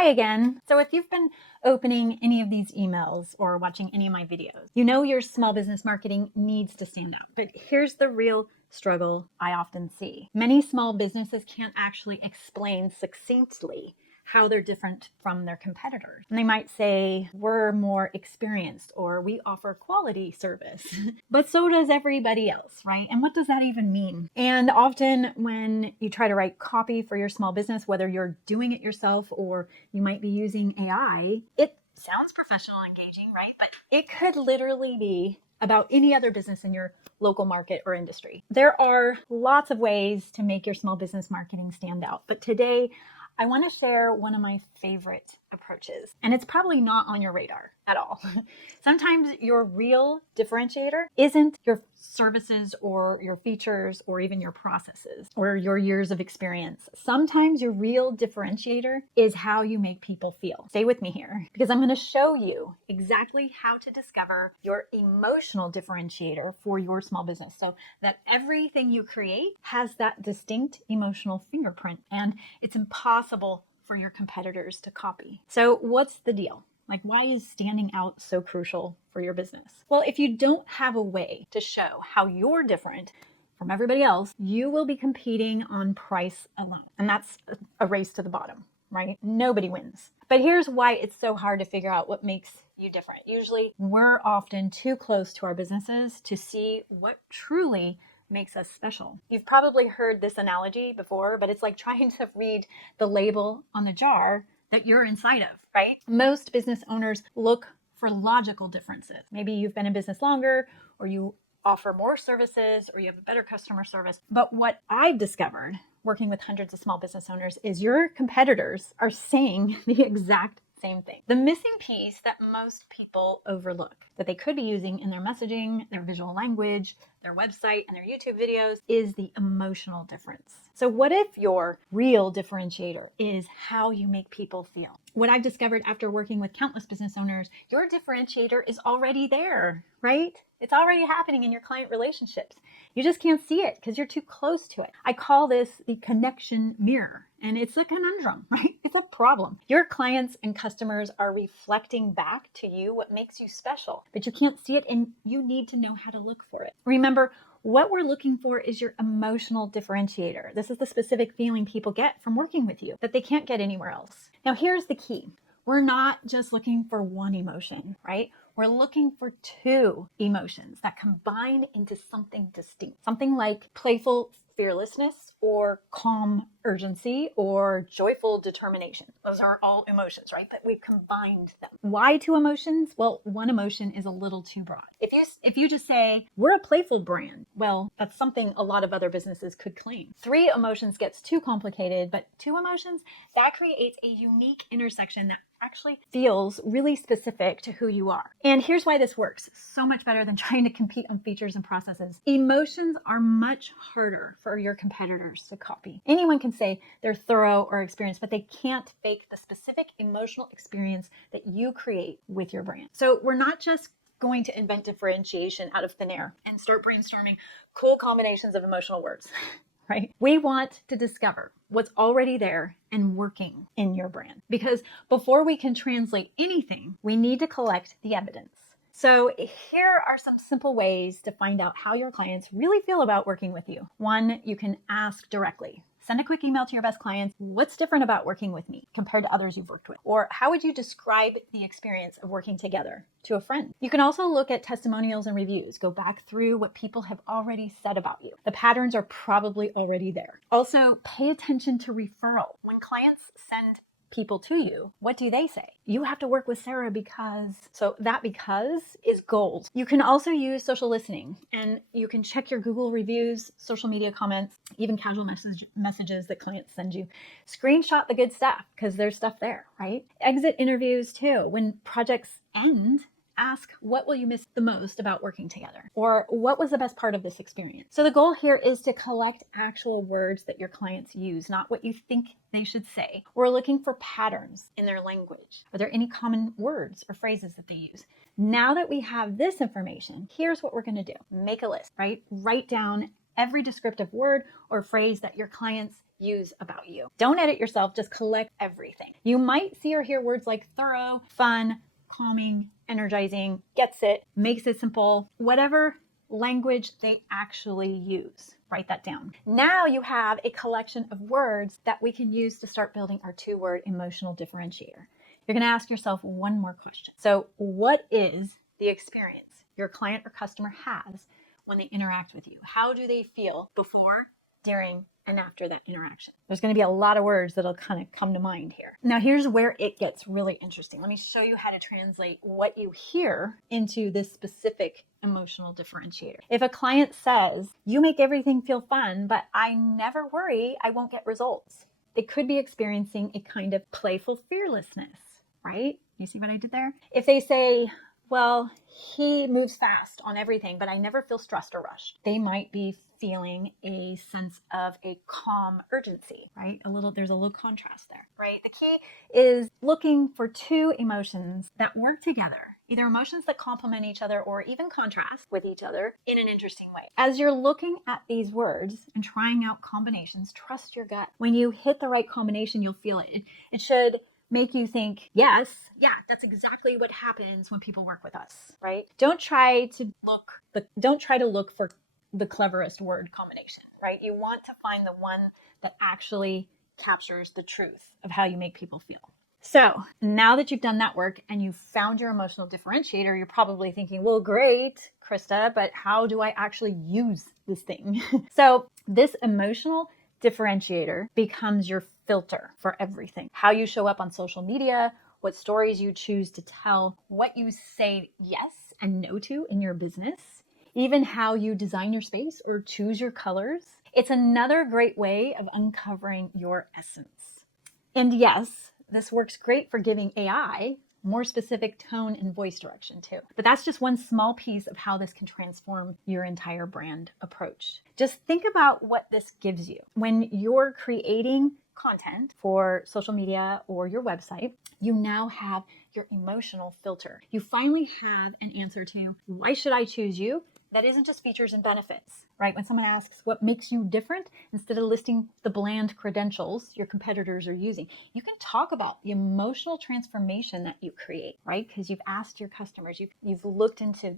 Hi again. So if you've been opening any of these emails or watching any of my videos, you know your small business marketing needs to stand out. But here's the real struggle I often see. Many small businesses can't actually explain succinctly how they're different from their competitors. And they might say, we're more experienced, or we offer quality service, but so does everybody else, right? And what does that even mean? And often when you try to write copy for your small business, whether you're doing it yourself or you might be using AI, it sounds professional and engaging, right? But it could literally be about any other business in your local market or industry. There are lots of ways to make your small business marketing stand out, but today I want to share one of my favorite approaches, and it's probably not on your radar at all. Sometimes your real differentiator isn't your services or your features or even your processes or your years of experience. Sometimes your real differentiator is how you make people feel. Stay with me here because I'm going to show you exactly how to discover your emotional differentiator for your small business so that everything you create has that distinct emotional fingerprint, and it's impossible for your competitors to copy. So what's the deal? Like, why is standing out so crucial for your business? Well, if you don't have a way to show how you're different from everybody else, you will be competing on price alone. And that's a race to the bottom, right? Nobody wins. But here's why it's so hard to figure out what makes you different. Usually, we're often too close to our businesses to see what truly makes us special. You've probably heard this analogy before, but it's like trying to read the label on the jar that you're inside of, right? Most business owners look for logical differences. Maybe you've been in business longer, or you offer more services, or you have a better customer service. But what I've discovered working with hundreds of small business owners is your competitors are saying the exact same thing. The missing piece that most people overlook that they could be using in their messaging, their visual language, their website, and their YouTube videos is the emotional difference. So what if your real differentiator is how you make people feel? What I've discovered after working with countless business owners, your differentiator is already there, right? It's already happening in your client relationships. You just can't see it because you're too close to it. I call this the connection mirror, and it's a conundrum, right? It's a problem. Your clients and customers are reflecting back to you what makes you special, but you can't see it, and you need to know how to look for it. Remember, what we're looking for is your emotional differentiator. This is the specific feeling people get from working with you that they can't get anywhere else. Now, here's the key. We're not just looking for one emotion, right? We're looking for two emotions that combine into something distinct. Something like playful fearlessness or calm urgency or joyful determination. Those are all emotions, right? But we've combined them. Why two emotions? Well, one emotion is a little too broad. If you just say, we're a playful brand, well, that's something a lot of other businesses could claim. Three emotions gets too complicated, but two emotions, that creates a unique intersection that actually feels really specific to who you are. And here's why this works so much better than trying to compete on features and processes. Emotions are much harder for your competitors to copy. Anyone can say they're thorough or experienced, but they can't fake the specific emotional experience that you create with your brand. So we're not just going to invent differentiation out of thin air and start brainstorming cool combinations of emotional words. Right? We want to discover what's already there and working in your brand. Because before we can translate anything, we need to collect the evidence. So here are some simple ways to find out how your clients really feel about working with you. One, you can ask directly. Send a quick email to your best clients. What's different about working with me compared to others you've worked with? Or how would you describe the experience of working together to a friend? You can also look at testimonials and reviews. Go back through what people have already said about you. The patterns are probably already there. Also, pay attention to referral. When clients send people to you, what do they say? You have to work with Sarah because, so that because is gold. You can also use social listening, and you can check your Google reviews, social media comments, even casual messages that clients send you. Screenshot the good stuff because there's stuff there, right? Exit interviews too. When projects end, ask, what will you miss the most about working together? Or what was the best part of this experience? So the goal here is to collect actual words that your clients use, not what you think they should say. We're looking for patterns in their language. Are there any common words or phrases that they use? Now that we have this information, here's what we're going to do. Make a list, right? Write down every descriptive word or phrase that your clients use about you. Don't edit yourself, just collect everything. You might see or hear words like thorough, fun, calming, energizing, gets it, makes it simple, whatever language they actually use. Write that down. Now you have a collection of words that we can use to start building our 2-word emotional differentiator. You're going to ask yourself one more question. So, what is the experience your client or customer has when they interact with you? How do they feel before, during, and after that interaction? There's going to be a lot of words that'll kind of come to mind here. Now, here's where it gets really interesting. Let me show you how to translate what you hear into this specific emotional differentiator. If a client says, "You make everything feel fun, but I never worry I won't get results," they could be experiencing a kind of playful fearlessness, right? You see what I did there? If they say, "Well, he moves fast on everything, but I never feel stressed or rushed," they might be feeling a sense of a calm urgency, right? There's a little contrast there, right? The key is looking for 2 emotions that work together, either emotions that complement each other or even contrast with each other in an interesting way. As you're looking at these words and trying out combinations, trust your gut. When you hit the right combination, you'll feel it. It should make you think, yes, yeah, that's exactly what happens when people work with us, right? Don't try to look for the cleverest word combination, right? You want to find the one that actually captures the truth of how you make people feel. So now that you've done that work and you've found your emotional differentiator, you're probably thinking, well, great, Krista, but how do I actually use this thing? So this emotional differentiator becomes your filter for everything. How you show up on social media, what stories you choose to tell, what you say yes and no to in your business, even how you design your space or choose your colors. It's another great way of uncovering your essence. And yes, this works great for giving AI more specific tone and voice direction too. But that's just one small piece of how this can transform your entire brand approach. Just think about what this gives you. When you're creating content for social media or your website, you now have your emotional filter. You finally have an answer to, why should I choose you? That isn't just features and benefits, right? When someone asks what makes you different, instead of listing the bland credentials your competitors are using, you can talk about the emotional transformation that you create, right? Because you've asked your customers, you've looked into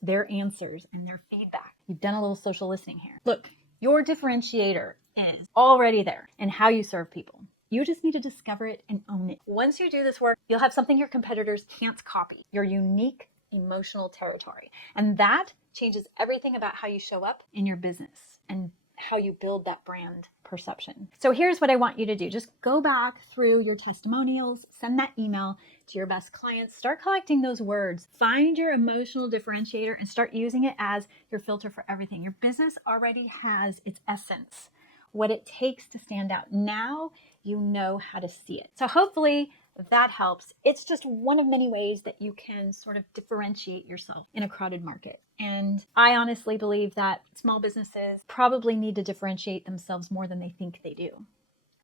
their answers and their feedback. You've done a little social listening here. Look, your differentiator is already there in how you serve people. You just need to discover it and own it. Once you do this work, you'll have something your competitors can't copy, your unique emotional territory. And that changes everything about how you show up in your business and how you build that brand perception. So here's what I want you to do. Just go back through your testimonials, send that email to your best clients, start collecting those words, find your emotional differentiator and start using it as your filter for everything. Your business already has its essence, what it takes to stand out. Now you know how to see it. So hopefully that helps. It's just one of many ways that you can sort of differentiate yourself in a crowded market. And I honestly believe that small businesses probably need to differentiate themselves more than they think they do. In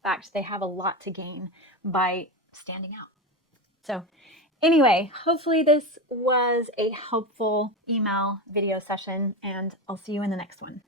fact, they have a lot to gain by standing out. So anyway, hopefully this was a helpful email video session, and I'll see you in the next one.